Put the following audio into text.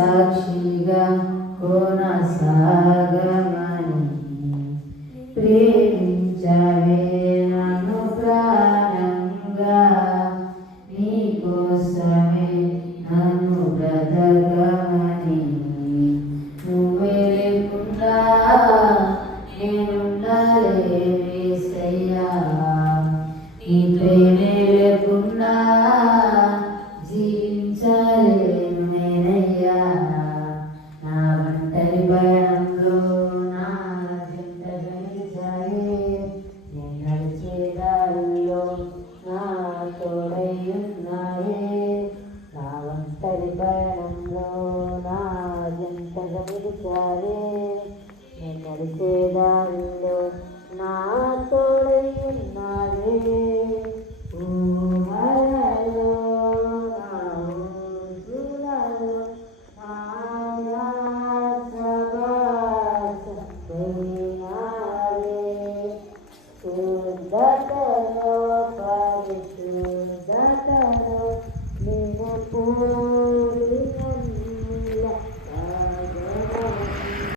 సాక్షిగా కొనసాగమని ప్రేమించవే నన్ను ప్రాణంగా నీ కోసమే నన్ను బ్రతకమని నువ్వే లేకుండా నేనుండలేసయ్యా నీ ప్రేమే లేకుండా జీవించలేను నేనయ్యా నా ఒంటరి పయనంలో నా జంట గణించాయే నేను నడిచే దారిలో నా తోడై ఉన్నాయే నా ఒంటరి పయనంలో నా జంట గణించాయే నేను నడిచే దారిలో నా తోడై ఉన్నాయే శుద్ధతలో పరిశుద్ధతలో నిన్ను పూరిన